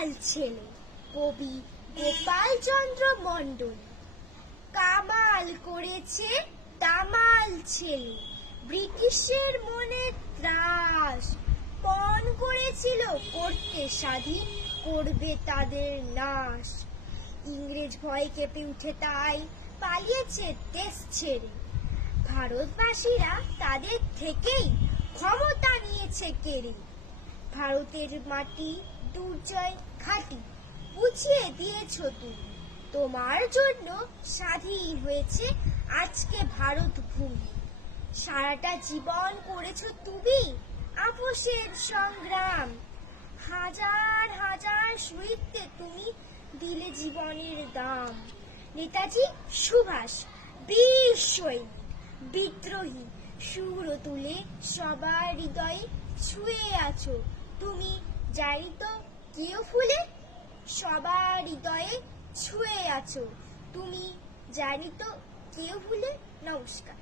কামাল ছেলে কবি গোপাল চন্দ্র মণ্ডল। কামাল করেছে দামাল ছেলে, ব্রিটিশের মনে ত্রাস, পণ করেছিল করতে স্বাধীন, করবে তাদের নাশ। ইংরেজ ভয় কেঁপে উঠে তাই পালিয়েছে দেশ ছেড়ে, ভারতবাসীরা তাদের থেকেই ক্ষমতা নিয়েছে কেড়ে। ভারতের মাটি দুর্জয় ঘাঁটি বুঝিয়ে দিয়েছ তুমি, তোমার জন্য স্বাধীন হয়েছে আজকে ভারত ভূমি। সারাটা জীবন করেছ তুমি আপোষের সংগ্রাম, হাজার হাজার শহীদকে তুমি দিলে জীবনের দাম। নেতাজি সুভাষ বীর সৈনিক, বিদ্রোহী সুর তুলে সবার হৃদয়ে ছুঁয়ে আছো তুমি, জানি তো কেউ ফুলে সবার হৃদয়ে ছুঁয়ে আছো তুমি, জানি তো কেউ ভুলে। নমস্কার।